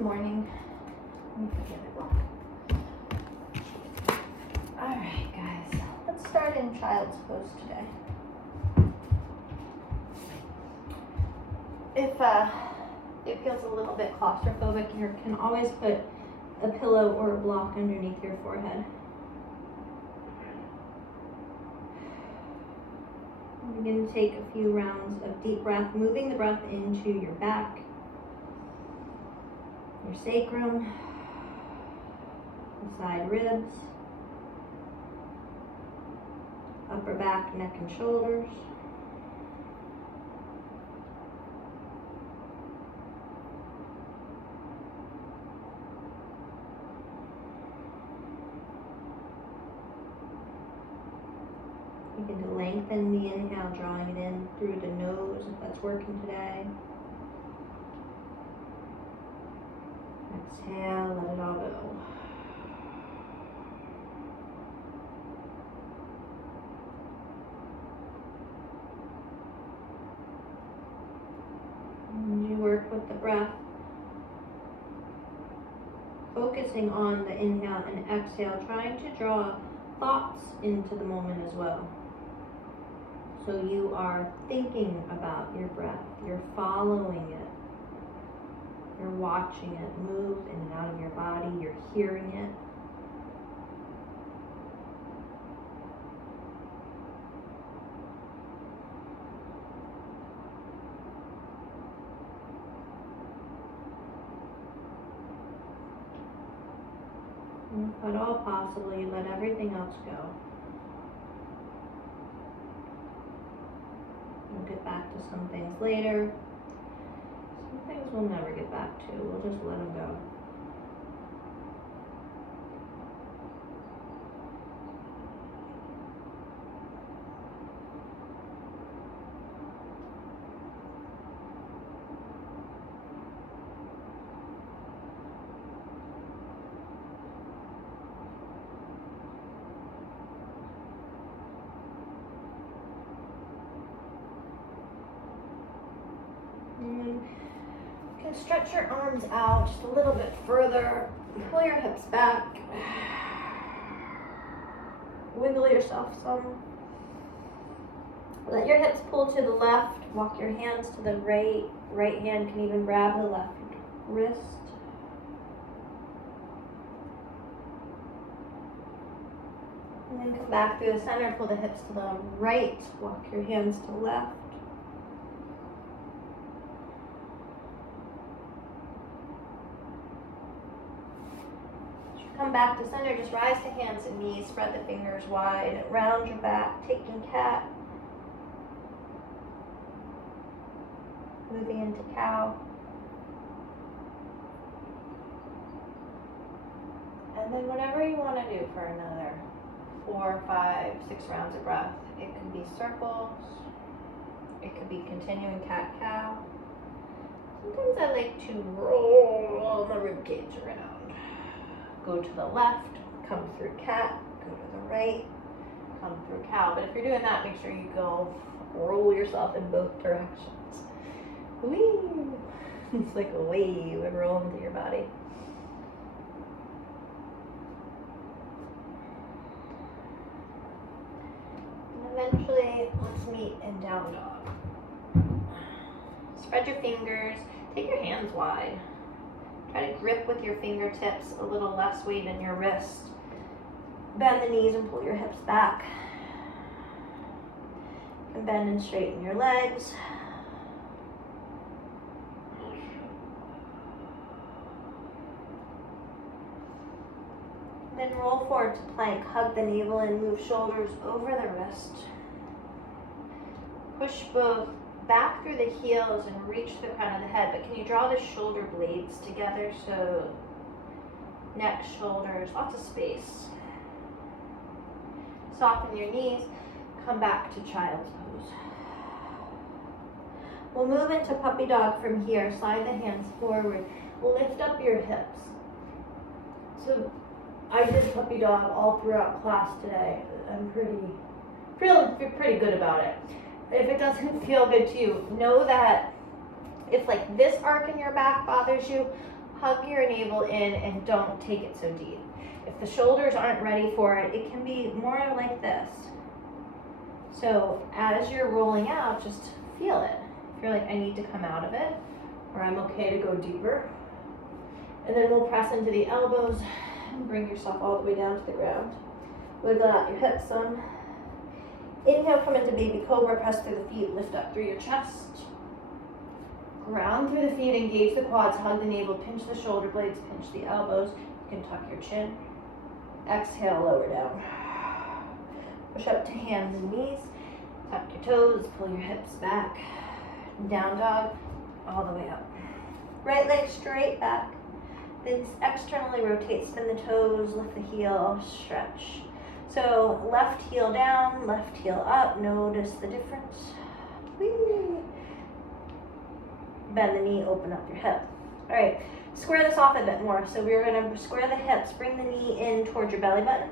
Good morning. Let me put the other block. Alright guys, let's start in child's pose today. If it feels a little bit claustrophobic, you can always put a pillow or a block underneath your forehead. Begin to take a few rounds of deep breath, moving the breath into your back, your sacrum, the side ribs, upper back, neck, and shoulders. Begin to lengthen the inhale, drawing it in through the nose if that's working today. Exhale, let it all go. And you work with the breath, focusing on the inhale and exhale, trying to draw thoughts into the moment as well. So you are thinking about your breath, you're following it, you're watching it move in and out of your body, you're hearing it. And if at all possible, you let everything else go. We'll get back to some things later. Some things we'll never get back to. We'll just let them go. You can stretch your arms out just a little bit further. Pull your hips back. Wiggle yourself some. Let your hips pull to the left. Walk your hands to the right. Right hand can even grab the left wrist. And then come back through the center. Pull the hips to the right. Walk your hands to the left. Come back to center, just rise to hands and knees, spread the fingers wide, round your back, taking cat, moving into cow, and then whatever you want to do for another 4, 5, 6 rounds of breath. It could be circles, it could be continuing cat, cow. Sometimes I like to roll the rib cage around. Go to the left, come through cat, go to the right, come through cow. But if you're doing that, make sure you go roll yourself in both directions. Whee! It's like a wave rolling through your body. And eventually, let's meet in down dog. Spread your fingers, take your hands wide. Try to grip with your fingertips, a little less weight in your wrist. Bend the knees and pull your hips back. You can bend and straighten your legs. Then roll forward to plank. Hug the navel and move shoulders over the wrist. Push both back through the heels and reach to the crown of the head, but can you draw the shoulder blades together so neck, shoulders, lots of space. Soften your knees, come back to child's pose. We'll move into puppy dog from here. Slide the hands forward, lift up your hips. So I did puppy dog all throughout class today. I'm feeling pretty good about it. If it doesn't feel good to you, know that if like this arc in your back bothers you, hug your navel in and don't take it so deep. If the shoulders aren't ready for it, it can be more like this. So as you're rolling out, just feel it. If you're like, I need to come out of it, or I'm okay to go deeper. And then we'll press into the elbows and bring yourself all the way down to the ground. Wiggle out your hips some. Inhale, come into baby cobra, press through the feet, lift up through your chest. Ground through the feet, engage the quads, hug the navel, pinch the shoulder blades, pinch the elbows. You can tuck your chin. Exhale, lower down. Push up to hands and knees. Tuck your toes, pull your hips back. Down dog, all the way up. Right leg straight back. Then externally rotate, spin the toes, lift the heel, stretch. So left heel down, left heel up. Notice the difference. Whee. Bend the knee, open up your hip. All right, square this off a bit more. So we're gonna square the hips, bring the knee in towards your belly button,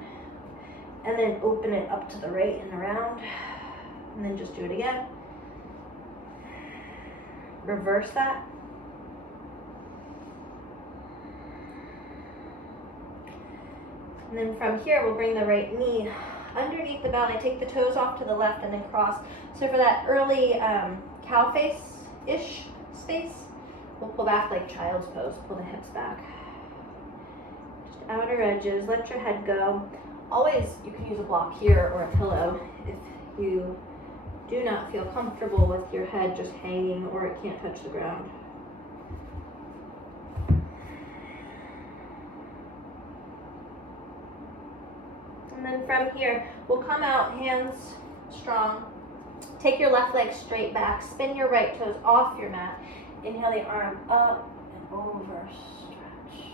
and then open it up to the right and around, and then just do it again. Reverse that. And then from here, we'll bring the right knee underneath the belly, take the toes off to the left, and then cross. So for that early cow face-ish space, we'll pull back like child's pose, pull the hips back. Just outer edges, let your head go. Always, you can use a block here or a pillow if you do not feel comfortable with your head just hanging or it can't touch the ground. And then from here, we'll come out, hands strong. Take your left leg straight back, spin your right toes off your mat. Inhale the arm up and over, stretch.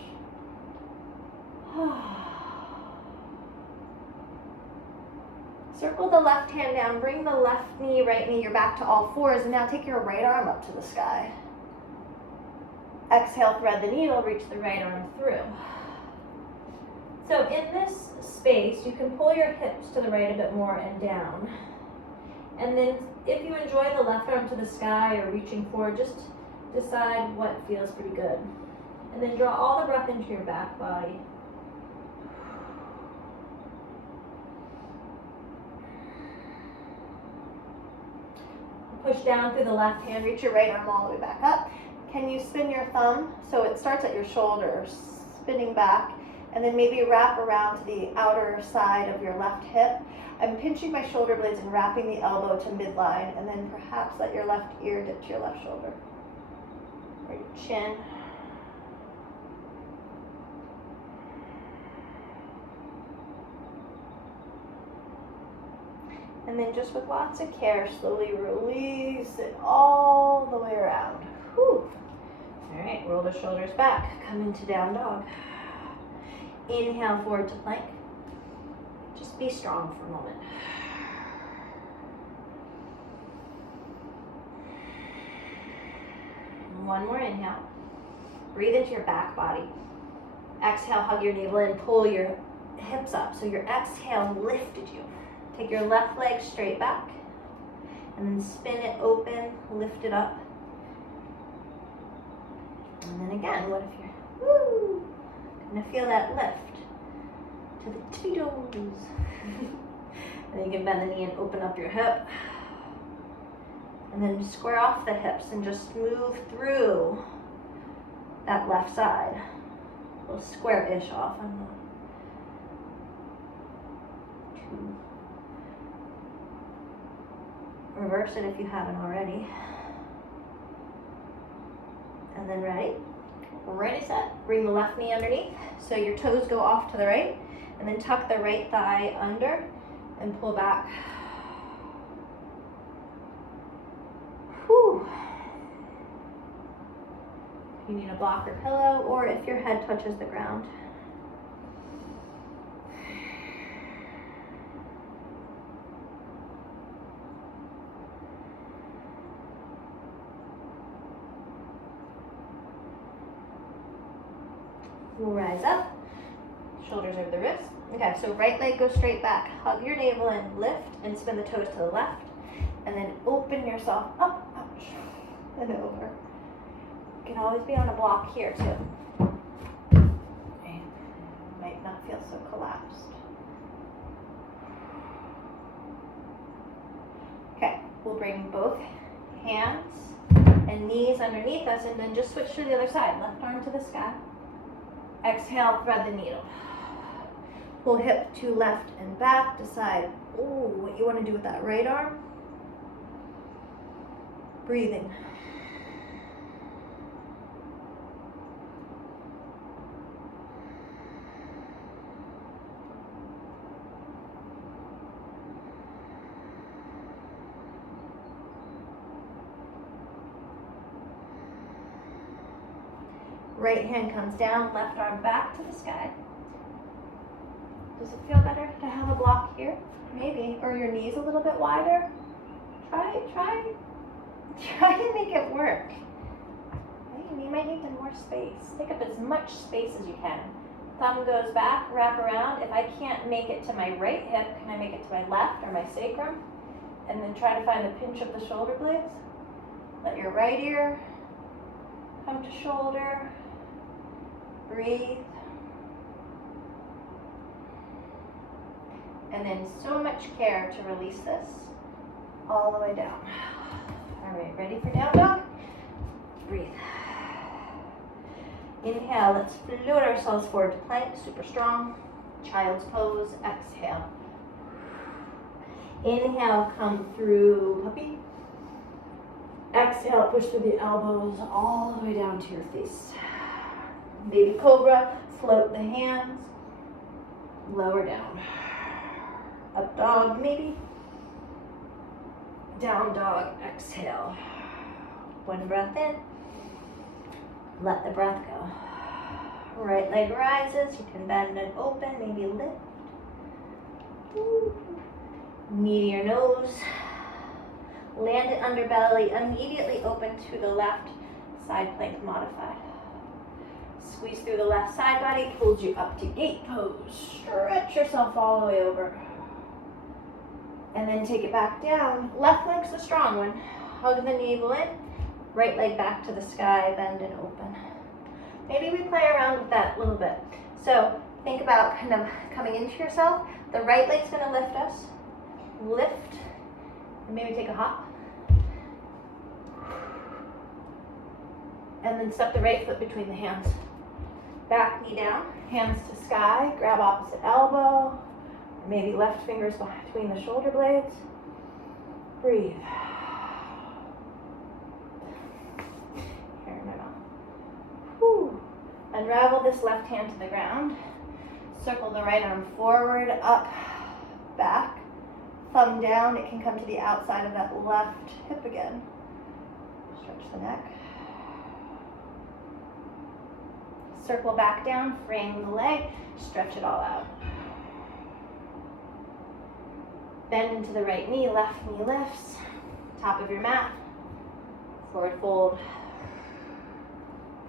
Circle the left hand down, bring the left knee, right knee, you're back to all fours, and now take your right arm up to the sky. Exhale, thread the needle, reach the right arm through. So in this space, you can pull your hips to the right a bit more and down. And then if you enjoy the left arm to the sky or reaching forward, just decide what feels pretty good. And then draw all the breath into your back body. Push down through the left hand, reach your right arm all the way back up. Can you spin your thumb? So it starts at your shoulders, spinning back, and then maybe wrap around to the outer side of your left hip. I'm pinching my shoulder blades and wrapping the elbow to midline, and then perhaps let your left ear dip to your left shoulder. Or your chin. And then just with lots of care, slowly release it all the way around. Whew. All right, roll the shoulders back, come into down dog. Inhale forward to plank. Just be strong for a moment. One more inhale. Breathe into your back body. Exhale, hug your navel in, pull your hips up. So your exhale lifted you. Take your left leg straight back, and then spin it open, lift it up. And then again, what if you're, woo, gonna feel that lift to the tippy toes. And then you can bend the knee and open up your hip. And then square off the hips and just move through that left side. A little square-ish off on the two. Reverse it if you haven't already. And then ready, set. Bring the left knee underneath so your toes go off to the right, and then tuck the right thigh under and pull back. Whew. You need a block or pillow, or if your head touches the ground. We'll rise up, shoulders over the wrists. Okay, so right leg goes straight back. Hug your navel and lift and spin the toes to the left. And then open yourself up, ouch, and over. You can always be on a block here too. not feel so collapsed. Okay, we'll bring both hands and knees underneath us and then just switch to the other side. Left arm to the sky. Exhale, thread the needle. Pull hip to left and back. Decide, what you want to do with that right arm. Breathing. Right hand comes down, left arm back to the sky. Does it feel better to have a block here? Maybe. Or your knees a little bit wider? Try and make it work. You might need more space. Take up as much space as you can. Thumb goes back, wrap around. If I can't make it to my right hip, can I make it to my left or my sacrum? And then try to find the pinch of the shoulder blades. Let your right ear come to shoulder. Breathe. And then so much care to release this all the way down. All right, ready for down dog? Breathe. Inhale, let's float ourselves forward to plank, super strong. Child's pose, exhale. Inhale, come through puppy. Exhale, push through the elbows all the way down to your face. Baby cobra, float the hands, lower down. Up dog, maybe. Down dog, exhale. One breath in. Let the breath go. Right leg rises. You can bend and open, maybe lift. Knee to your nose. Land it under belly. Immediately open to the left side plank modified. Squeeze through the left side body. Pulls you up to gate pose. Stretch yourself all the way over. And then take it back down. Left leg's the strong one. Hug the navel in. Right leg back to the sky, bend and open. Maybe we play around with that a little bit. So think about kind of coming into yourself. The right leg's gonna lift us. Lift, and maybe take a hop. And then step the right foot between the hands. Back knee down, hands to sky, grab opposite elbow. Maybe left fingers between the shoulder blades. Breathe. Here in my mouth. Whew. Unravel this left hand to the ground. Circle the right arm forward, up, back. Thumb down, it can come to the outside of that left hip again. Stretch the neck. Circle back down, frame the leg, stretch it all out. Bend into the right knee, left knee lifts. Top of your mat. Forward fold.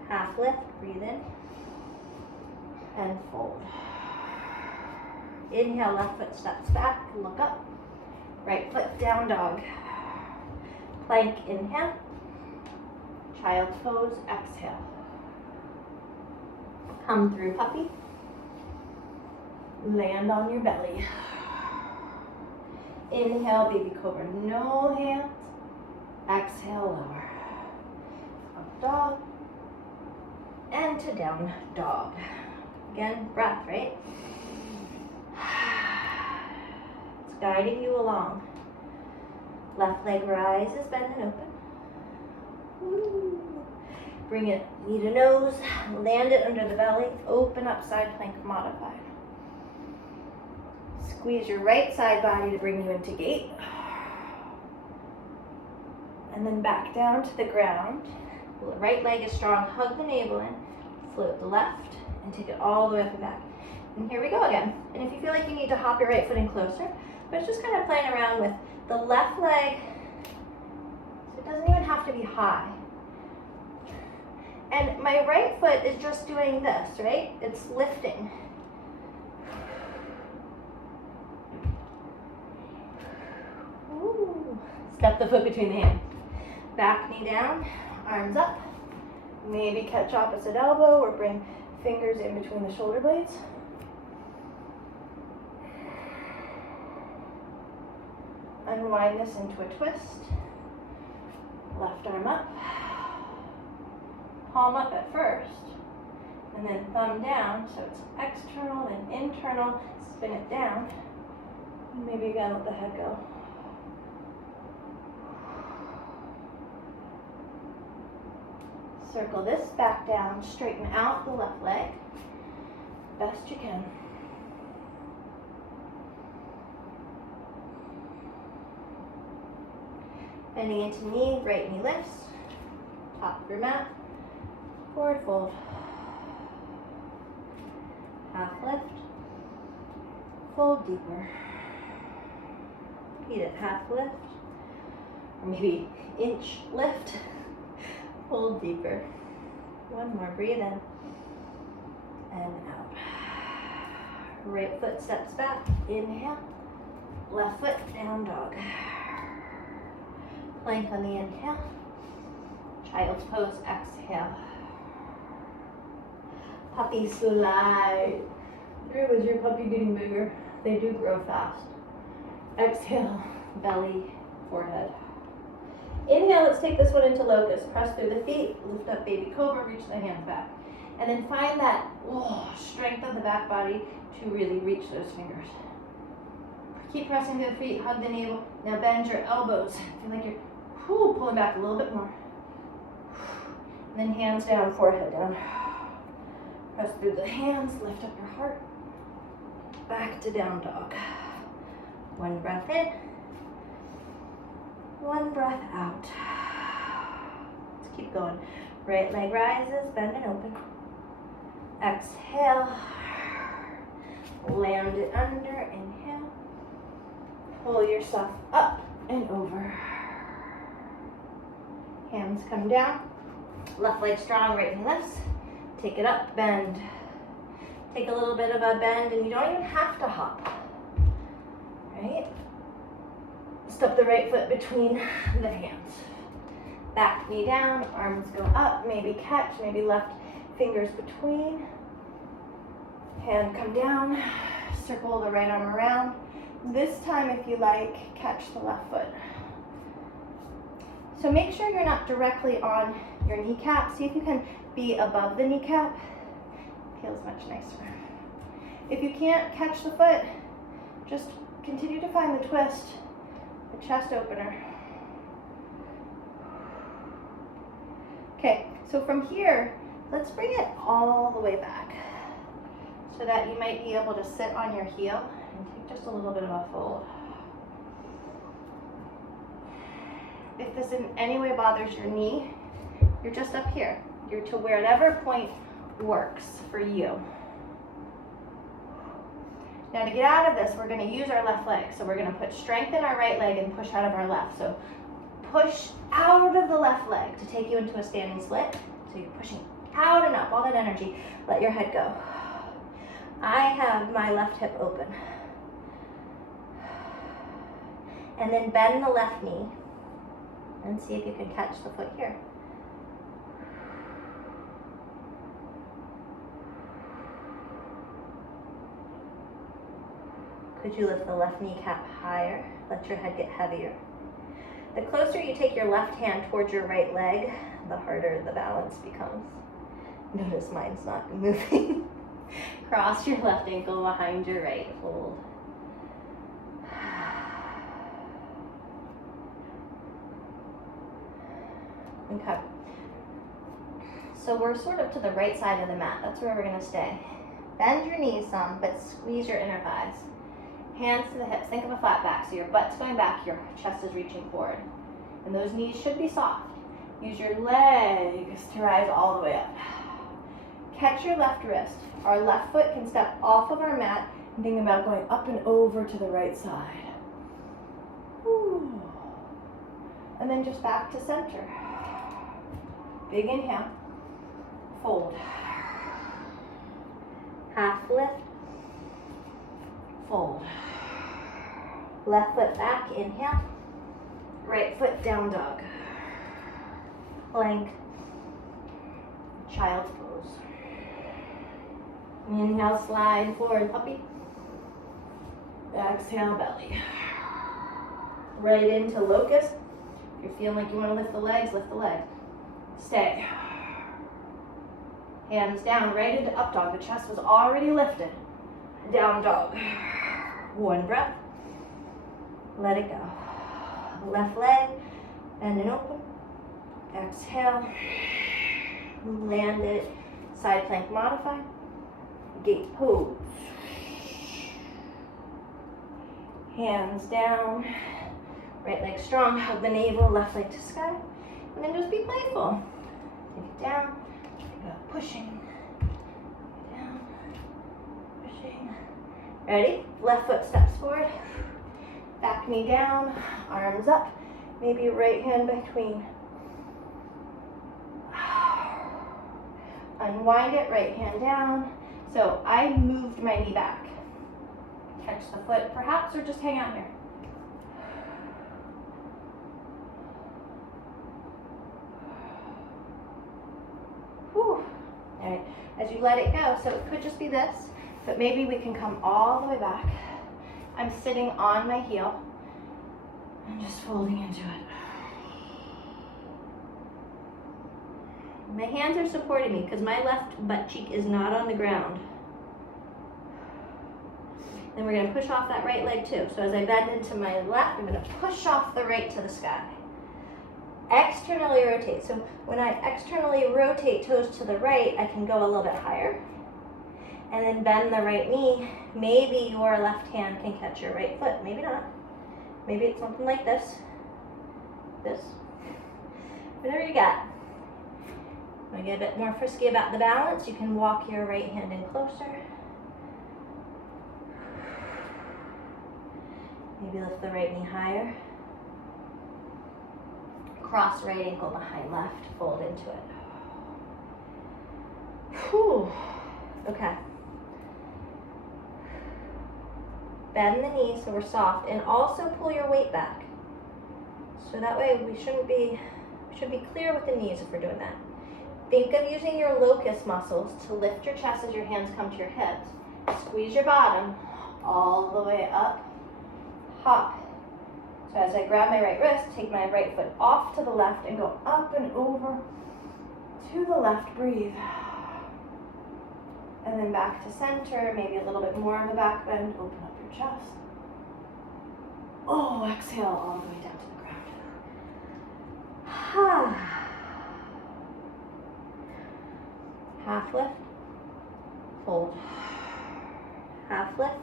Half lift, breathe in. And fold. Inhale, left foot steps back, look up. Right foot down dog. Plank, inhale. Child's pose, exhale. Come through puppy. Land on your belly. Inhale, baby cobra, no hands. Exhale, lower. Up dog. And to down dog. Again, breath, right? It's guiding you along. Left leg rises, bend and open. Woo. Bring it knee to nose, land it under the belly, open up side plank modified. Squeeze your right side body to bring you into gate. And then back down to the ground. The right leg is strong, hug the navel in, float the left, and take it all the way up and back. And here we go again. And if you feel like you need to hop your right foot in closer, but it's just kind of playing around with the left leg, so it doesn't even have to be high. And my right foot is just doing this, right? It's lifting. Ooh. Step the foot between the hands. Back knee down, arms up. Maybe catch opposite elbow or bring fingers in between the shoulder blades. unwind this into a twist. Left arm up. Palm up at first. And then thumb down, so it's external, then internal. Spin it down. Maybe you gotta let the head go. Circle this back down, straighten out the left leg, best you can. Bending into knee, right knee lifts, top of your mat, forward fold. Half lift, fold deeper. Repeat it, half lift, or maybe inch lift, fold deeper. One more, breathe in and out. Right foot steps back, inhale, left foot down dog. Plank on the inhale, child's pose, exhale. Puppy slide. There was your puppy getting bigger. They do grow fast. Exhale, belly, forehead. Inhale, let's take this one into locust. Press through the feet, lift up baby cobra, reach the hands back. And then find that strength of the back body to really reach those fingers. Keep pressing through the feet, hug the navel. Now bend your elbows. Feel like you're pulling back a little bit more. And then hands down, forehead down. Press through the hands, lift up your heart. Back to down dog. One breath in. One breath out. Let's keep going. Right leg rises, bend and open. Exhale. Land it under, inhale. Pull yourself up and over. Hands come down. Left leg strong, right knee lifts. Take it up, bend. Take a little bit of a bend, and you don't even have to hop. Right? Step the right foot between the hands. Back knee down, arms go up, maybe catch, maybe left fingers between. Hand come down, circle the right arm around. This time, if you like, catch the left foot. So make sure you're not directly on your kneecap. See if you can be above the kneecap. Feels much nicer. If you can't catch the foot, just continue to find the twist, the chest opener. Okay, so from here, let's bring it all the way back so that you might be able to sit on your heel and take just a little bit of a fold. If this in any way bothers your knee, you're just up here. You're to wherever point works for you. Now to get out of this, we're going to use our left leg. So we're going to put strength in our right leg and push out of our left. So push out of the left leg to take you into a standing split. So you're pushing out and up, all that energy. Let your head go. I have my left hip open. And then bend the left knee and see if you can catch the foot here. Could you lift the left kneecap higher? Let your head get heavier. The closer you take your left hand towards your right leg, the harder the balance becomes. Notice mine's not moving. Cross your left ankle behind your right. Hold. Okay. So we're sort of to the right side of the mat. That's where we're going to stay. Bend your knees some, but squeeze your inner thighs. Hands to the hips. Think of a flat back. So your butt's going back, your chest is reaching forward. And those knees should be soft. Use your legs to rise all the way up. Catch your left wrist. Our left foot can step off of our mat and think about going up and over to the right side. Whew. And then just back to center. Big inhale. Fold. Half lift. Fold. Left foot back, inhale. Right foot down dog. Plank. Child's pose. Inhale, slide forward, puppy. Exhale, belly. right into locust. If you're feeling like you want to lift the legs, lift the legs. Stay. Hands down, right into up dog. The chest was already lifted. Down dog. One breath. Let it go. Left leg, bend and open. Exhale. Land it. Side plank modified. Gate pose. Hands down. Right leg strong. Hug the navel. Left leg to sky. And then just be playful. Take it down. Pushing. Down. Pushing. Ready? Left foot steps forward. Back knee down. Arms up. Maybe right hand between. Unwind it, right hand down. So I moved my knee back. Catch the foot perhaps, or just hang out here. Whew. All right, as you let it go, so it could just be this, but maybe we can come all the way back. I'm sitting on my heel. I'm just folding into it. My hands are supporting me because my left butt cheek is not on the ground. Then we're going to push off that right leg too. So as I bend into my left, I'm going to push off the right to the sky. Externally rotate. So when I externally rotate toes to the right, I can go a little bit higher. And then bend the right knee. Maybe your left hand can catch your right foot. Maybe not. Maybe it's something like this. This. Whatever you got. Want to get a bit more frisky about the balance, you can walk your right hand in closer. Maybe lift the right knee higher. Cross right ankle behind left, fold into it. Whew. Okay. Bend the knees so we're soft, and also pull your weight back. So that way we should be clear with the knees if we're doing that. Think of using your locust muscles to lift your chest as your hands come to your hips. Squeeze your bottom all the way up, hop. So as I grab my right wrist, take my right foot off to the left and go up and over to the left, breathe. And then back to center, maybe a little bit more of a back bend, open up your chest. Oh, exhale all the way down to the ground. Half lift, fold. Half lift,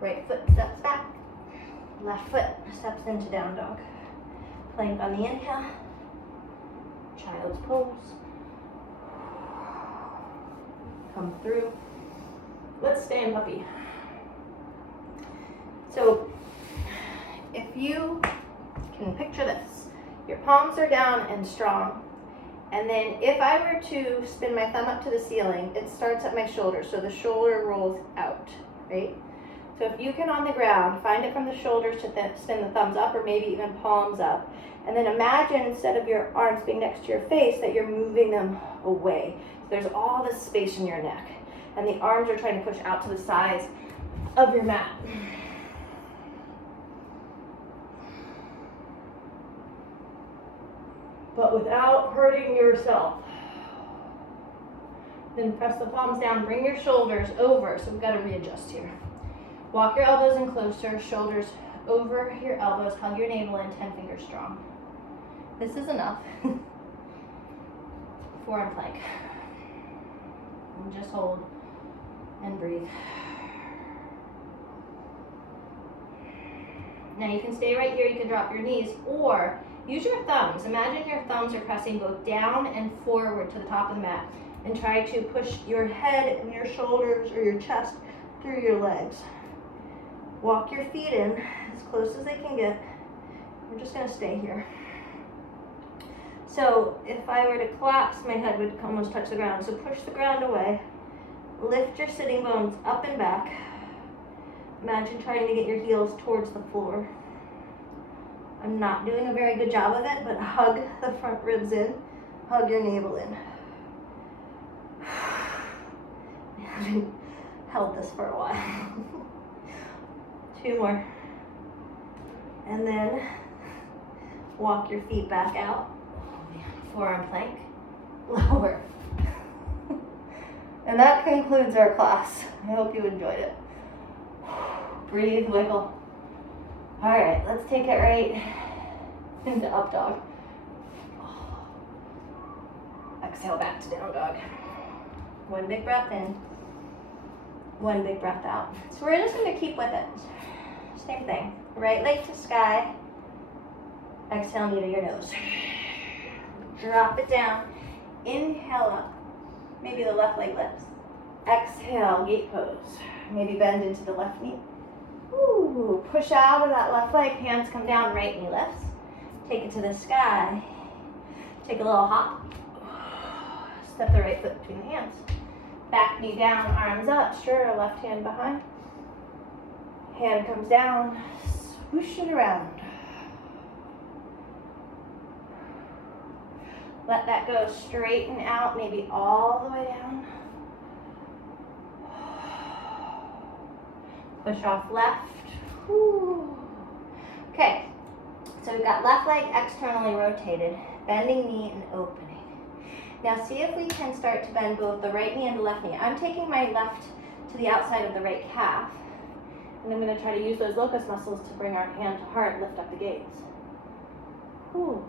right foot steps back, left foot steps into down dog. Plank on the inhale, child's pose. Come through. Let's stay in puppy. So if you can picture this, your palms are down and strong. And then if I were to spin my thumb up to the ceiling, it starts at my shoulder, so the shoulder rolls out, right? So if you can on the ground, find it from the shoulders to spin the thumbs up, or maybe even palms up. And then imagine instead of your arms being next to your face that you're moving them away. So there's all this space in your neck. And the arms are trying to push out to the sides of your mat. But without hurting yourself. Then press the palms down, bring your shoulders over. So we've got to readjust here. Walk your elbows in closer, shoulders over your elbows, hug your navel in, 10 fingers strong. This is enough. Forearm plank. And just hold and breathe. Now you can stay right here, you can drop your knees, or use your thumbs. Imagine your thumbs are pressing both down and forward to the top of the mat. And try to push your head and your shoulders or your chest through your legs. Walk your feet in as close as they can get. We're just going to stay here. So if I were to collapse, my head would almost touch the ground. So push the ground away. Lift your sitting bones up and back. Imagine trying to get your heels towards the floor. I'm not doing a very good job of it, but hug the front ribs in. Hug your navel in. I haven't held this for a while. 2 more. And then walk your feet back out. Forearm plank. Lower. And that concludes our class. I hope you enjoyed it. Breathe, wiggle. All right, let's take it right into up dog. Exhale back to down dog. One big breath in, one big breath out. So we're just going to keep with it. Same thing. Right leg to sky. Exhale, knee to your nose. Drop it down. Inhale up. Maybe the left leg lifts. Exhale, gate pose. Maybe bend into the left knee. Ooh, push out of that left leg. Hands come down, right knee lifts. Take it to the sky. Take a little hop. Step the right foot between the hands. Back knee down, arms up. Sure, left hand behind. Hand comes down. Swoosh it around. Let that go, straighten out, maybe all the way down. Push off left. Whew. Okay, so we've got left leg externally rotated, bending knee and opening. Now see if we can start to bend both the right knee and the left knee. I'm taking my left to the outside of the right calf, and I'm going to try to use those locus muscles to bring our hand to heart, lift up the gaze. Whew.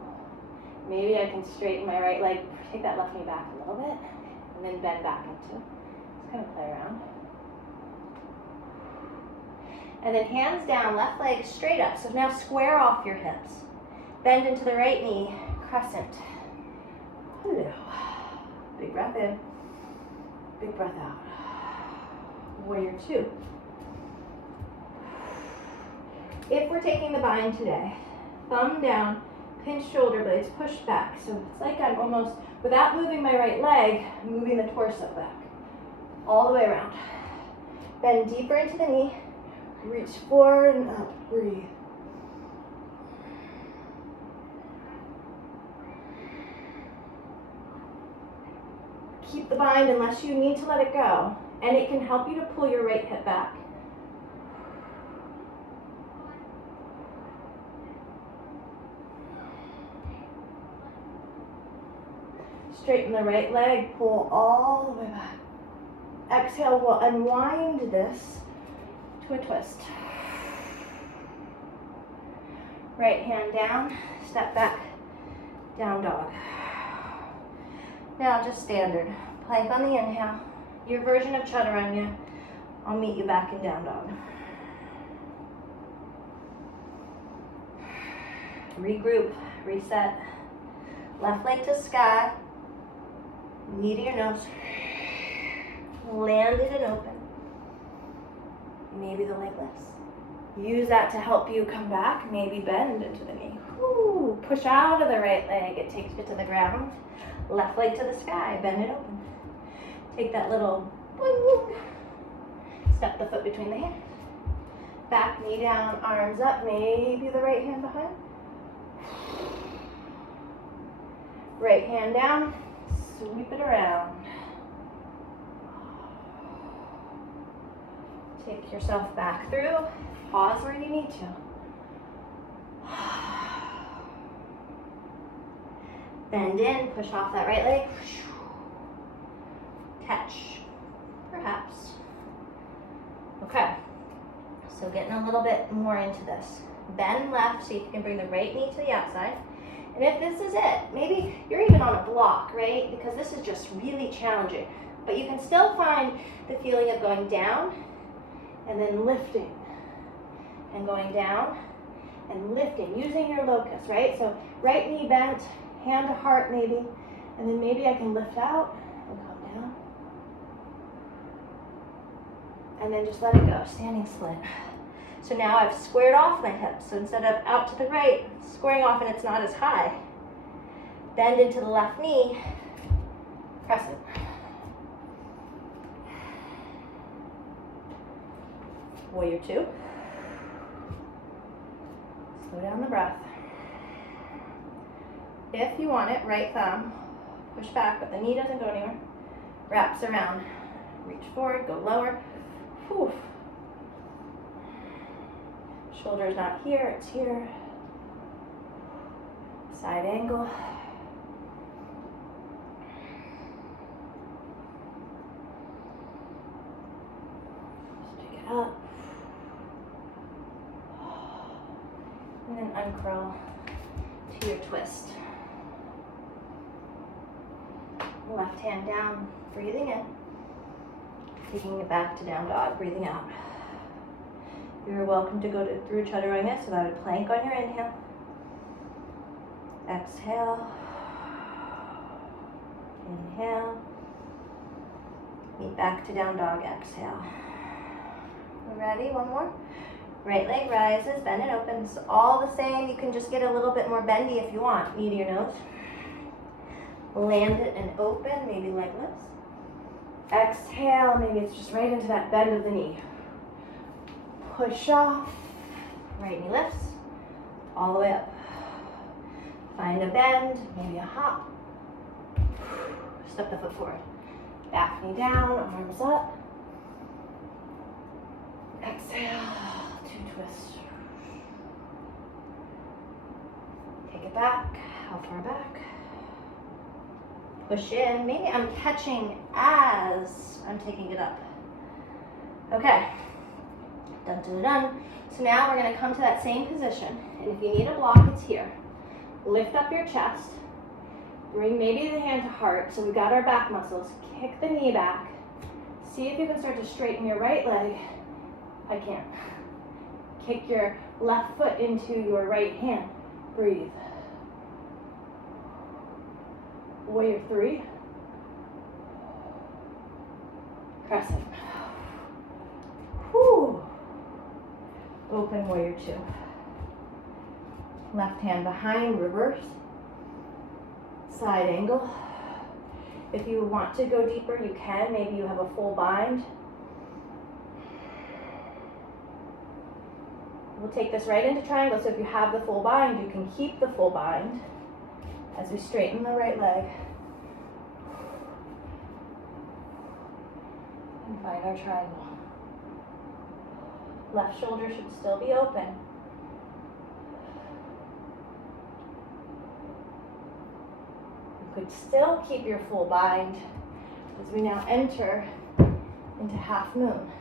Maybe I can straighten my right leg, take that left knee back a little bit, and then bend back into. Just kind of play around. And then hands down, left leg straight up. So now square off your hips. Bend into the right knee, crescent. Hello. Big breath in, big breath out. Warrior two. If we're taking the bind today, thumb down, pinch shoulder blades, push back. So it's like I'm almost, without moving my right leg, moving the torso back. All the way around. Bend deeper into the knee. Reach forward and up. Breathe. Keep the bind unless you need to let it go. And it can help you to pull your right hip back. Straighten the right leg, pull all the way back. Exhale, we'll unwind this to a twist. Right hand down, step back, down dog. Now just standard. Plank on the inhale. Your version of chaturanga. I'll meet you back in down dog. Regroup, reset. Left leg to sky. Knee to your nose. Landed and open. Maybe the leg lifts. Use that to help you come back. Maybe bend into the knee. Ooh, push out of the right leg. It takes you to the ground. Left leg to the sky. Bend it open. Take that little boing. Step the foot between the hands. Back knee down, arms up. Maybe the right hand behind. Right hand down. Sweep it around. Take yourself back through. Pause where you need to. Bend in, push off that right leg. Catch, perhaps. Okay, so getting a little bit more into this. Bend left, see if you can bring the right knee to the outside. And if this is it, maybe you're even on a block, right? Because this is just really challenging. But you can still find the feeling of going down and then lifting. And going down and lifting, using your locus, right? So right knee bent, hand to heart maybe, and then maybe I can lift out and come down. And then just let it go, standing split. So now I've squared off my hips. So instead of out to the right, squaring off and it's not as high. Bend into the left knee, crescent. Warrior two. Slow down the breath. If you want it, right thumb, push back, but the knee doesn't go anywhere. Wraps around. Reach forward, go lower. Whew. Shoulder's not here, it's here. Side angle. Just pick it up. And then uncurl to your twist. Left hand down, breathing in. Taking it back to down dog, breathing out. You're welcome to go through chaturanga, so that would plank on your inhale. Exhale. Inhale. Meet back to down dog, exhale. Ready? One more. Right leg rises, bend and opens. All the same, you can just get a little bit more bendy if you want. Knee to your nose. Land it and open, maybe leg lifts. Exhale, maybe it's just right into that bend of the knee. Push off, right knee lifts, all the way up. Find a bend, maybe a hop. Step the foot forward. Back knee down, arms up. Exhale, two twists. Take it back, how far back? Push in, maybe I'm catching as I'm taking it up. Okay, dun dun dun. So now we're gonna come to that same position. And if you need a block, it's here. Lift up your chest. Bring maybe the hand to heart. So we got our back muscles. Kick the knee back. See if you can start to straighten your right leg. I can't. Kick your left foot into your right hand. Breathe. Warrior 3. Crescent. Whew. Open warrior 2. Left hand behind, reverse. Side angle. If you want to go deeper, you can. Maybe you have a full bind. We'll take this right into triangle. So if you have the full bind, you can keep the full bind as we straighten the right leg. And find our triangle. Left shoulder should still be open. You could still keep your full bind as we now enter into half moon.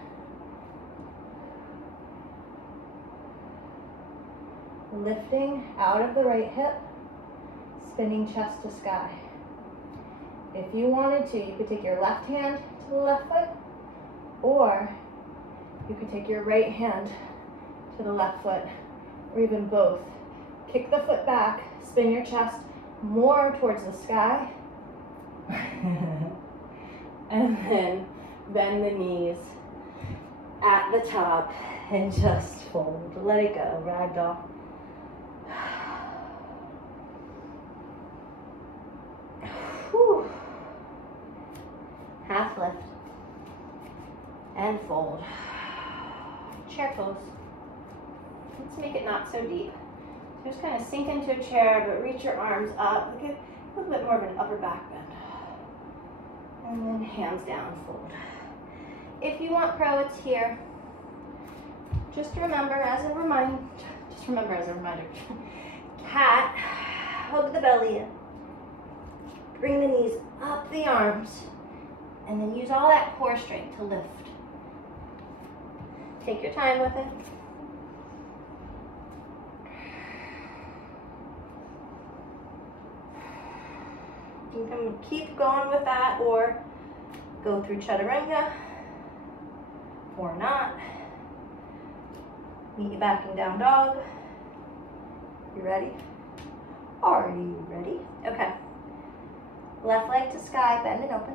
Lifting out of the right hip, spinning chest to sky. If you wanted to, you could take your left hand to the left foot, or you could take your right hand to the left foot, or even both. Kick the foot back, spin your chest more towards the sky, and then bend the knees at the top and just fold. Let it go, ragdoll. Whew. Half lift and fold. Chair pose. Let's make it not so deep. So just kind of sink into a chair, but reach your arms up. Get a little bit more of an upper back bend. And then hands down, fold. If you want pro, it's here. Just remember as a reminder, cat, hug the belly in. Bring the knees up the arms, and then use all that core strength to lift. Take your time with it. You can keep going with that or go through chaturanga or not. Meet you back in down dog. You ready? Are you ready? Okay. Left leg to sky, bend and open.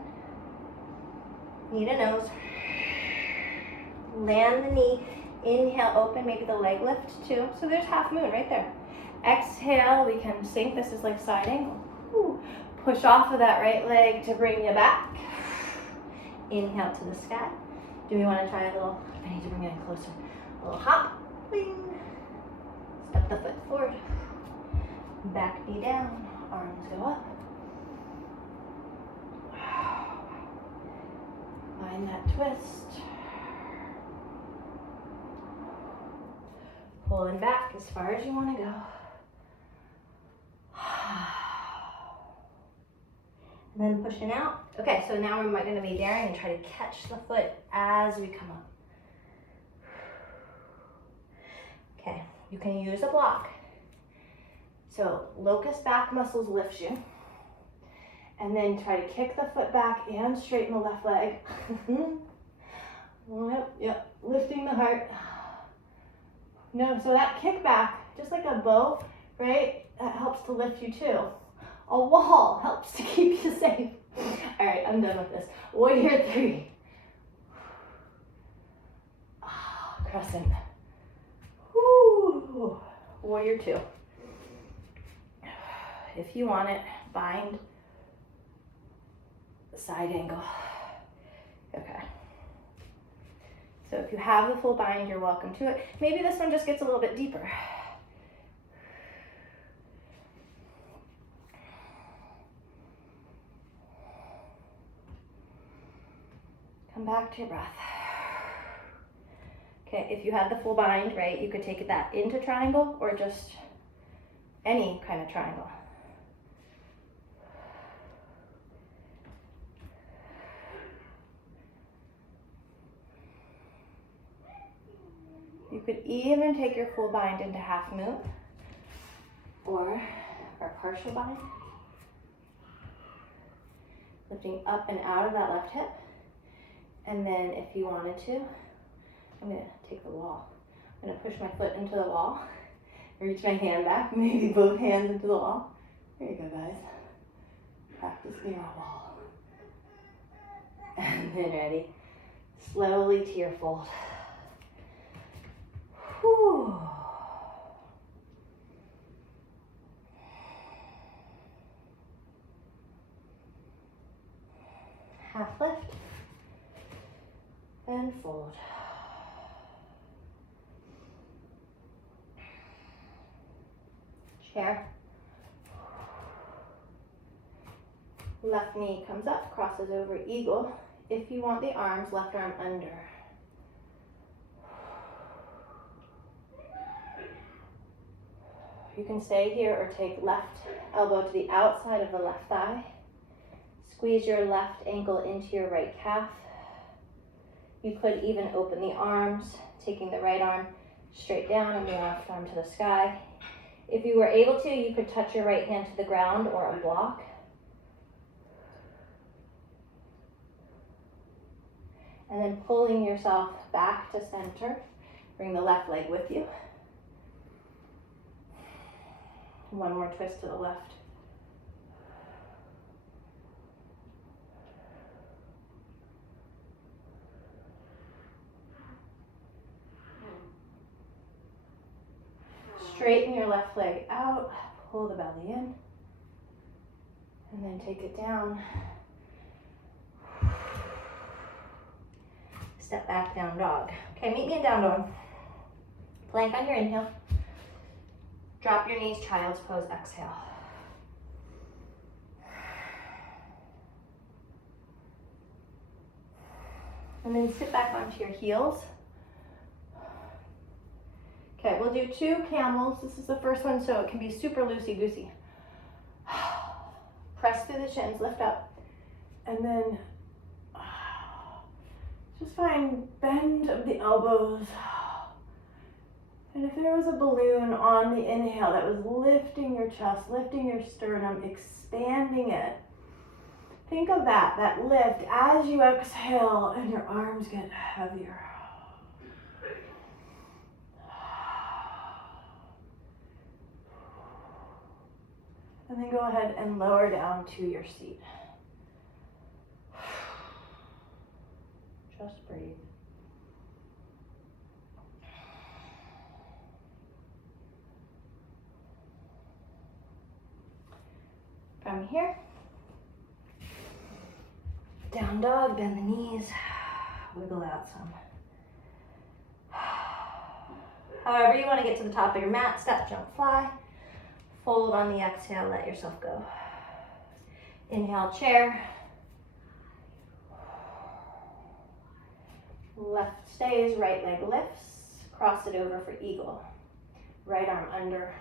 Knee to nose. Land the knee. Inhale, open, maybe the leg lift too. So there's half moon right there. Exhale, we can sink. This is like side angle. Ooh. Push off of that right leg to bring you back. Inhale to the sky. Do we want to try a little, I need to bring it in closer. A little hop. Bing. Step the foot forward. Back knee down. Arms go up. Find that twist. Pulling back as far as you want to go. And then pushing out. Okay, so now we're going to be daring and try to catch the foot as we come up. Okay, you can use a block. So locust back muscles lift you. And then try to kick the foot back and straighten the left leg. Yep, lifting the heart. No, so that kick back, just like a bow, right? That helps to lift you too. A wall helps to keep you safe. All right, I'm done with this. Warrior 3. Crescent. Woo. Warrior 2. If you want it, bind side angle. Okay. So if you have the full bind, you're welcome to it. Maybe this one just gets a little bit deeper. Come back to your breath. Okay, if you had the full bind, right, you could take that into triangle or just any kind of triangle. You could even take your full bind into half moon or partial bind. Lifting up and out of that left hip. And then if you wanted to, I'm going to take the wall. I'm going to push my foot into the wall. Reach my hand back, maybe both hands into the wall. There you go, guys. Practice near a wall. And then ready. Slowly tear fold. Whew. Half lift and fold. Chair. Left knee comes up, crosses over eagle. If you want the arms, left arm under. You can stay here or take left elbow to the outside of the left thigh. Squeeze your left ankle into your right calf. You could even open the arms, taking the right arm straight down and the left arm to the sky. If you were able to, you could touch your right hand to the ground or a block. And then pulling yourself back to center, bring the left leg with you. One more twist to the left. Straighten your left leg out, pull the belly in, and then take it down. Step back, down dog. Okay, meet me in down dog. Plank on your inhale. Drop your knees, child's pose, exhale. And then sit back onto your heels. Okay, we'll do 2 camels. This is the first one, so it can be super loosey-goosey. Press through the shins, lift up, and then just find bend of the elbows. And if there was a balloon on the inhale that was lifting your chest, lifting your sternum, expanding it, think of that lift as you exhale and your arms get heavier. And then go ahead and lower down to your seat. Just breathe. From here, down dog, bend the knees, wiggle out some. However you want to get to the top of your mat, step, jump, fly. Fold on the exhale, let yourself go. Inhale, chair. Left stays, right leg lifts. Cross it over for eagle. Right arm under.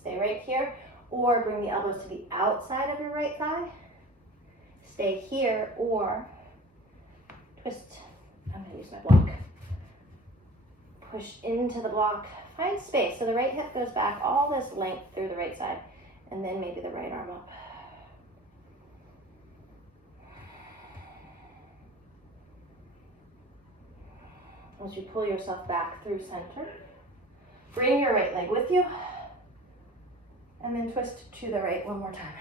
Stay right here, or bring the elbows to the outside of your right thigh. Stay here, or twist. I'm going to use my block. Push into the block. Find space. So the right hip goes back all this length through the right side, and then maybe the right arm up. As you pull yourself back through center, bring your right leg with you, and then twist to the right one more time.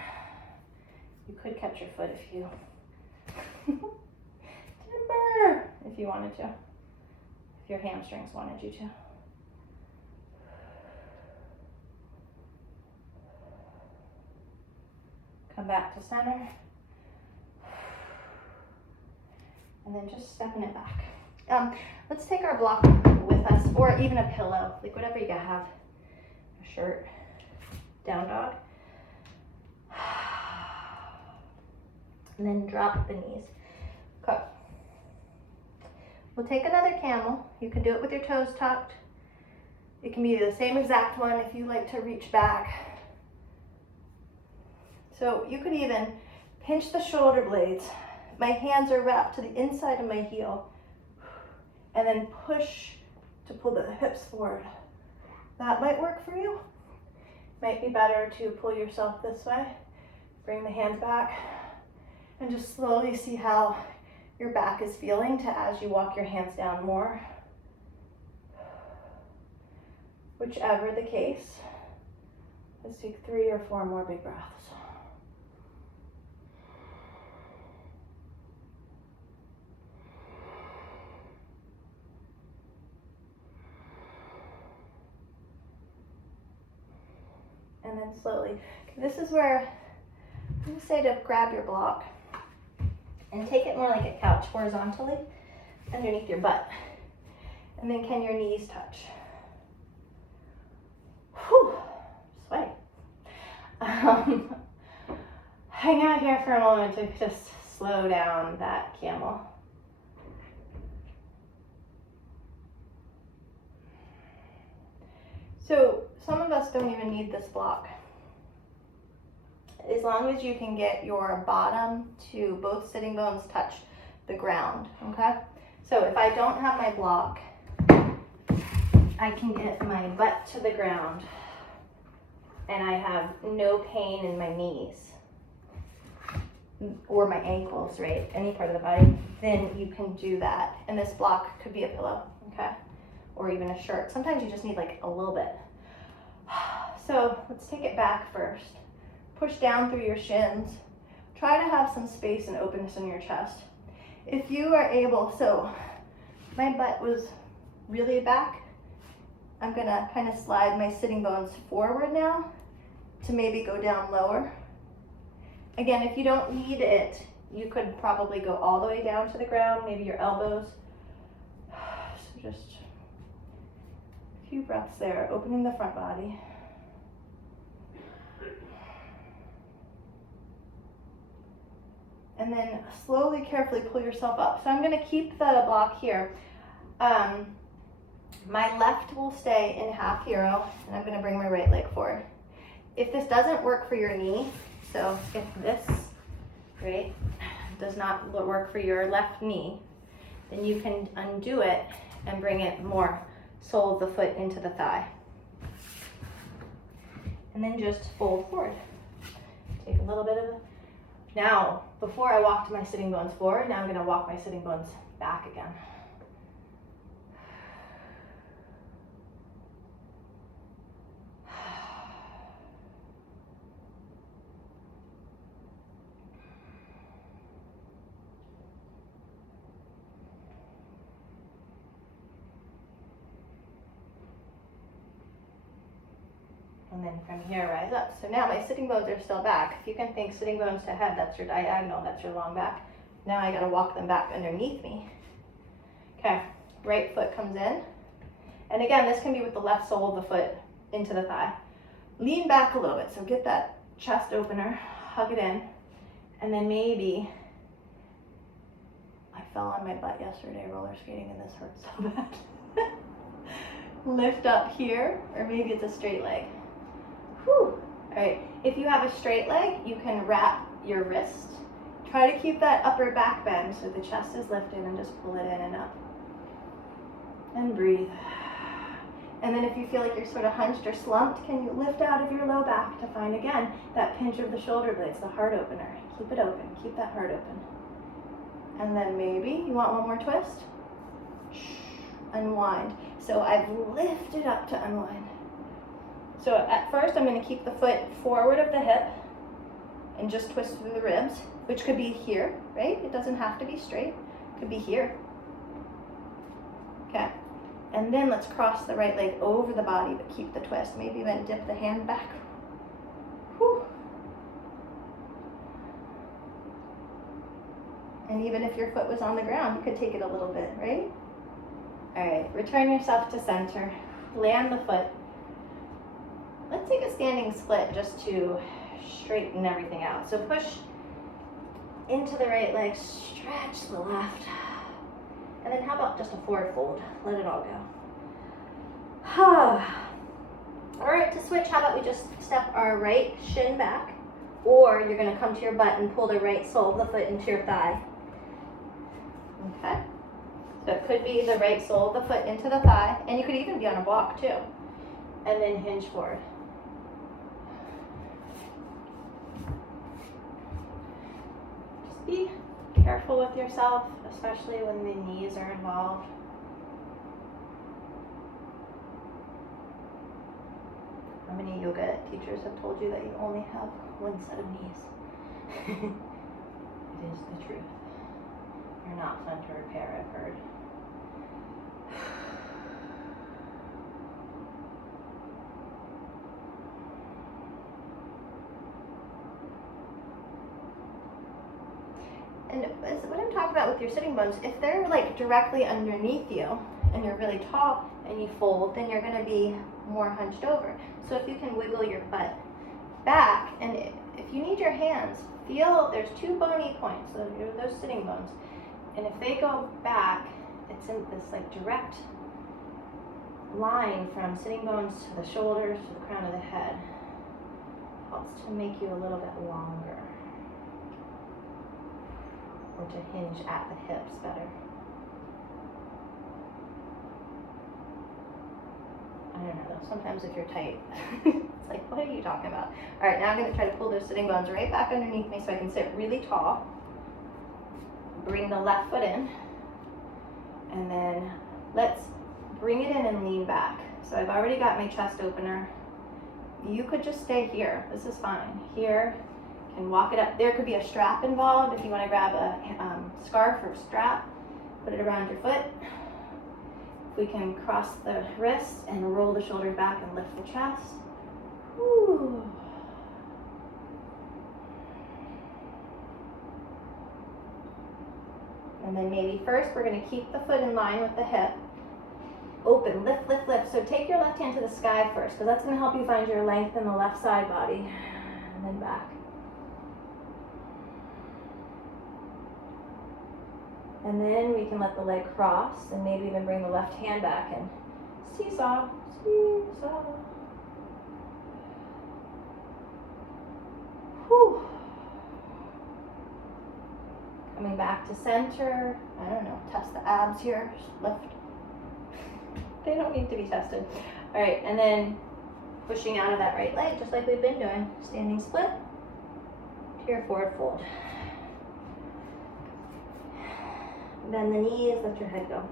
You could catch your foot if you timber, if you wanted to, if your hamstrings wanted you to. Come back to center, and then just stepping it back. Let's take our block with us, or even a pillow, like whatever you have, a shirt, down dog. And then drop the knees. Okay. We'll take another camel. You can do it with your toes tucked. It can be the same exact one if you like to reach back. So you could even pinch the shoulder blades. My hands are wrapped to the inside of my heel. And then push to pull the hips forward. That might work for you. Might be better to pull yourself this way. Bring the hands back. And just slowly see how your back is feeling as you walk your hands down more. Whichever the case, let's take 3 or 4 more big breaths. And then slowly, this is where I'm going to say to grab your block and take it more like a couch horizontally underneath your butt. And then can your knees touch? Whew, sweaty. Hang out here for a moment to just slow down that camel. So some of us don't even need this block. As long as you can get your bottom to both sitting bones touch the ground, okay? So if I don't have my block, I can get my butt to the ground and I have no pain in my knees or my ankles, right? Any part of the body, then you can do that. And this block could be a pillow, okay? Or even a shirt. Sometimes you just need like a little bit. So let's take it back first. Push down through your shins. Try to have some space and openness in your chest. If you are able, so my butt was really back. I'm gonna kind of slide my sitting bones forward now to maybe go down lower. Again, if you don't need it, you could probably go all the way down to the ground, maybe your elbows. So just a few breaths there, opening the front body. And then slowly, carefully pull yourself up. So I'm gonna keep the block here. My left will stay in half hero, and I'm gonna bring my right leg forward. If this doesn't work for your knee, so if this, right, does not work for your left knee, then you can undo it and bring it more sole of the foot into the thigh. And then just fold forward. Take a little bit of, now, before I walked my sitting bones forward, now I'm gonna walk my sitting bones back again. And then from here, rise up. So now my sitting bones are still back. If you can think sitting bones to head, that's your diagonal, that's your long back. Now I gotta walk them back underneath me. Okay, right foot comes in. And again, this can be with the left sole of the foot into the thigh. Lean back a little bit, so get that chest opener, hug it in, and then maybe I fell on my butt yesterday roller skating and this hurts so bad. Lift up here, or maybe it's a straight leg. Whew. All right, if you have a straight leg, you can wrap your wrist. Try to keep that upper back bend so the chest is lifted and just pull it in and up. And breathe. And then if you feel like you're sort of hunched or slumped, can you lift out of your low back to find, again, that pinch of the shoulder blades, the heart opener. Keep it open, keep that heart open. And then maybe you want one more twist. Unwind. So I've lifted up to unwind. So at first I'm going to keep the foot forward of the hip and just twist through the ribs, which could be here, right? It doesn't have to be straight. It could be here. Okay. And then let's cross the right leg over the body, but keep the twist. Maybe then dip the hand back. Whew. And even if your foot was on the ground, you could take it a little bit, right? All right, return yourself to center. Land the foot. Let's take a standing split just to straighten everything out. So push into the right leg, stretch the left. And then how about just a forward fold? Let it all go. All right, to switch, how about we just step our right shin back, or you're gonna come to your butt and pull the right sole of the foot into your thigh. Okay, so it could be the right sole of the foot into the thigh, and you could even be on a block too. And then hinge forward. Just be careful with yourself, especially when the knees are involved. How many yoga teachers have told you that you only have one set of knees? It is the truth. You're not fun to repair, I've heard. And what I'm talking about with your sitting bones, if they're like directly underneath you and you're really tall and you fold, then you're going to be more hunched over. So if you can wiggle your butt back, and if you need your hands, feel there's two bony points, so those sitting bones. And if they go back, it's in this like direct line from sitting bones to the shoulders to the crown of the head. Helps to make you a little bit longer, or to hinge at the hips better. I don't know though, sometimes if you're tight, it's like, what are you talking about? All right, now I'm going to try to pull those sitting bones right back underneath me so I can sit really tall. Bring the left foot in, and then let's bring it in and lean back. So I've already got my chest opener. You could just stay here, this is fine. Here, and walk it up. There could be a strap involved if you want to grab a scarf or strap, put it around your foot. We can cross the wrists and roll the shoulders back and lift the chest. Whew. And then maybe first we're going to keep the foot in line with the hip. Open, lift, lift, lift. So take your left hand to the sky first, because that's going to help you find your length in the left side body. And then back. And then we can let the leg cross and maybe even bring the left hand back and seesaw, seesaw. Whew. Coming back to center. I don't know, test the abs here, just lift. They don't need to be tested. All right, and then pushing out of that right leg, just like we've been doing. Standing split to your forward fold. Bend the knees, let your head go.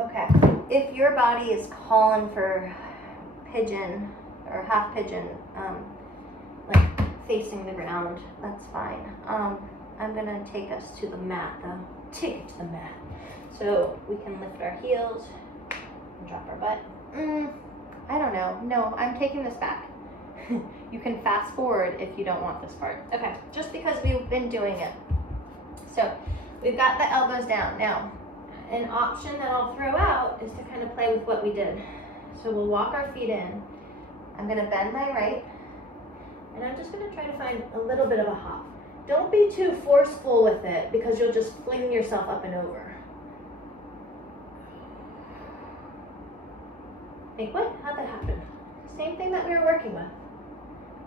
Okay, if your body is calling for pigeon or half pigeon, like facing the ground, that's fine. I'm gonna take us to the mat though. Take it to the mat. So we can lift our heels and drop our butt. I don't know. No, I'm taking this back. You can fast forward if you don't want this part. Okay, just because we've been doing it. So we've got the elbows down. Now, an option that I'll throw out is to kind of play with what we did. So we'll walk our feet in. I'm gonna bend my right, And I'm just gonna try to find a little bit of a hop. Don't be too forceful with it because you'll just fling yourself up and over. Think, what? How'd that happen? Same thing that we were working with.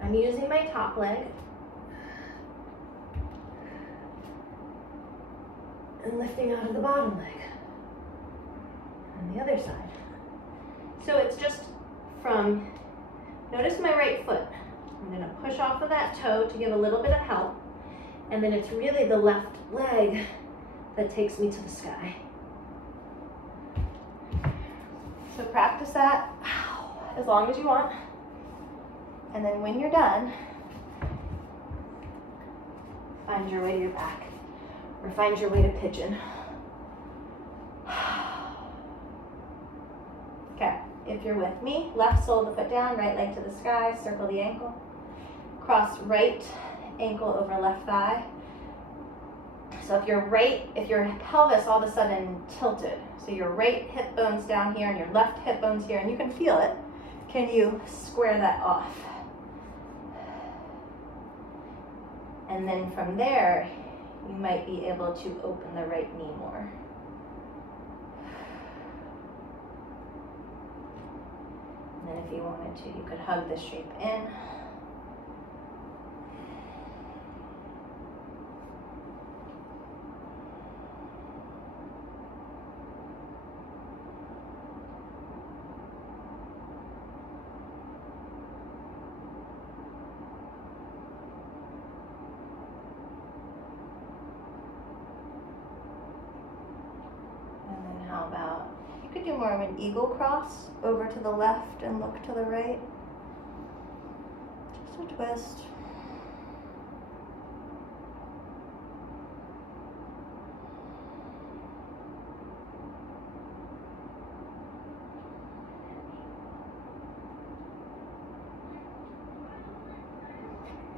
I'm using my top leg and lifting out of the bottom leg on the other side. So it's just from, notice my right foot. I'm gonna push off of that toe to give a little bit of help. And then it's really the left leg that takes me to the sky. So practice that as long as you want. And then when you're done, find your way to your back or find your way to pigeon. Okay, if you're with me, left sole of the foot down, right leg to the sky, circle the ankle. Cross right ankle over left thigh. So if your pelvis all of a sudden tilted, so your right hip bone's down here and your left hip bone's here, and you can feel it, can you square that off? And then from there, you might be able to open the right knee more. And then if you wanted to, you could hug the shape in. How about, you could do more of an eagle cross over to the left and look to the right. Just a twist.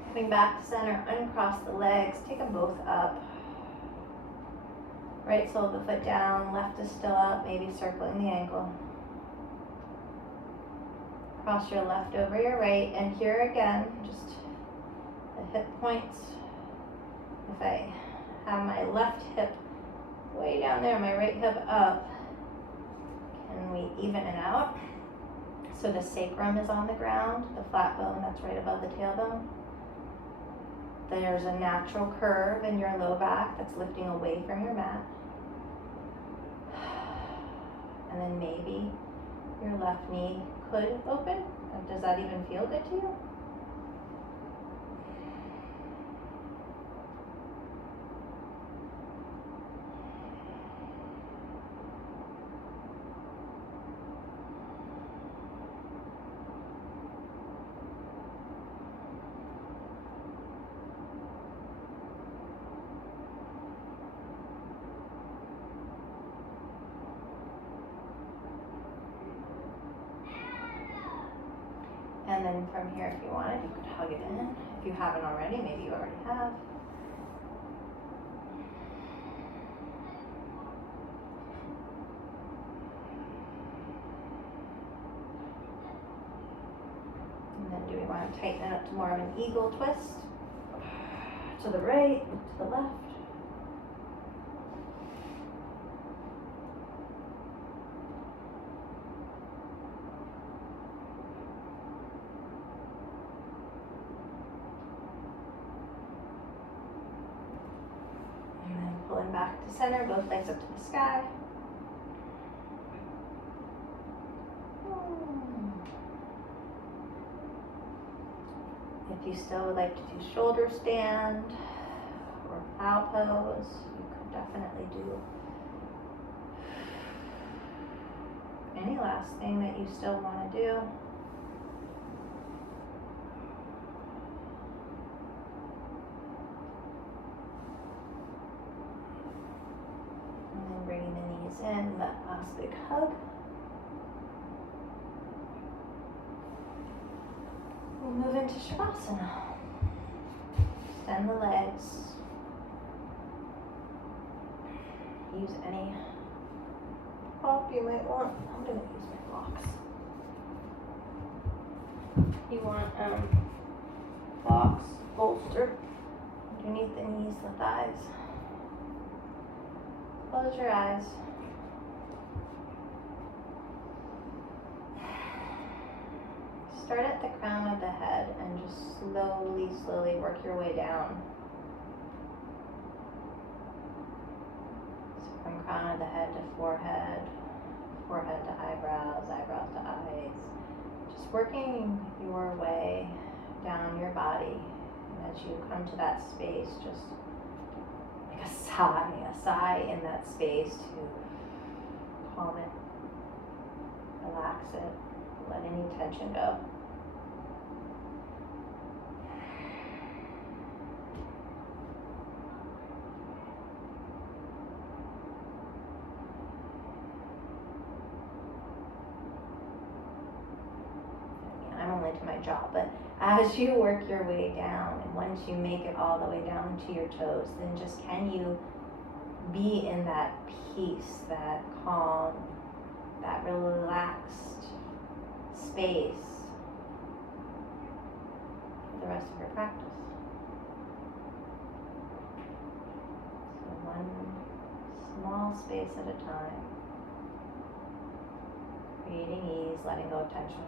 Coming back to center, uncross the legs, take them both up. Right sole of the foot down, left is still up, maybe circling the ankle. Cross your left over your right, and here again, just the hip points. If I have my left hip way down there, my right hip up, can we even it out? So the sacrum is on the ground, the flat bone that's right above the tailbone. There's a natural curve in your low back that's lifting away from your mat. And then maybe your left knee could open. Does that even feel good to you? And then from here, if you wanted, you could hug it in. If you haven't already, maybe you already have. And then do we want to tighten it up to more of an eagle twist? To the right, to the left. Pulling back to center, both legs up to the sky. If you still would like to do shoulder stand or plow pose, you could definitely do any last thing that you still want to do. Bringing the knees in, that last big hug. We'll move into Shavasana. Extend the legs. Use any prop you might want. I'm going to use my blocks. You want box, bolster underneath the knees, the thighs. Close your eyes. Start at the crown of the head and just slowly work your way down. So from crown of the head to forehead, forehead to eyebrows, eyebrows to eyes. Just working your way down your body. And as you come to that space, just like a sigh in that space to calm it, relax it, let any tension go. I'm only to my jaw, but as you work your way down, and once you make it all the way down to your toes, then just can you be in that peace, that calm, that relaxed space for the rest of your practice. So one small space at a time, creating ease, letting go of tension.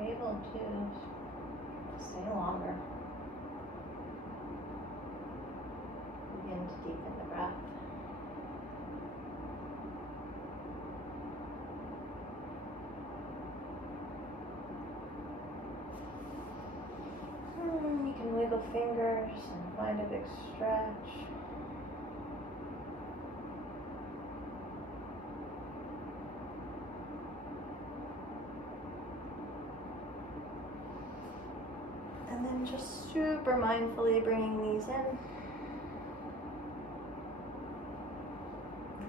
Able to stay longer. Begin to deepen the breath. You can wiggle fingers and find a big stretch. And then just super mindfully bringing these in.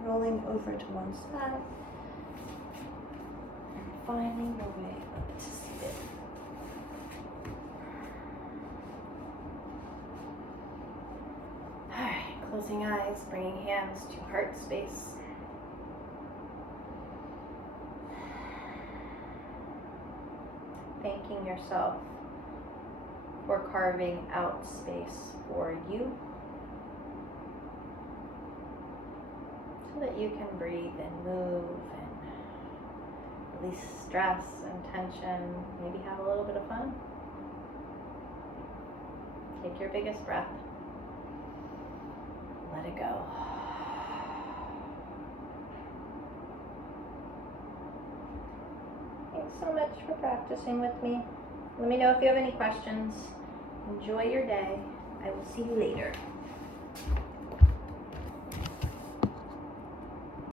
Rolling over to one side. And finding your way up to seated. Alright, closing eyes, bringing hands to heart space. Thanking yourself for carving out space for you. so that you can breathe and move and release stress and tension, maybe have a little bit of fun. Take your biggest breath. Let it go. Thanks so much for practicing with me. Let me know if you have any questions. Enjoy your day. I will see you later.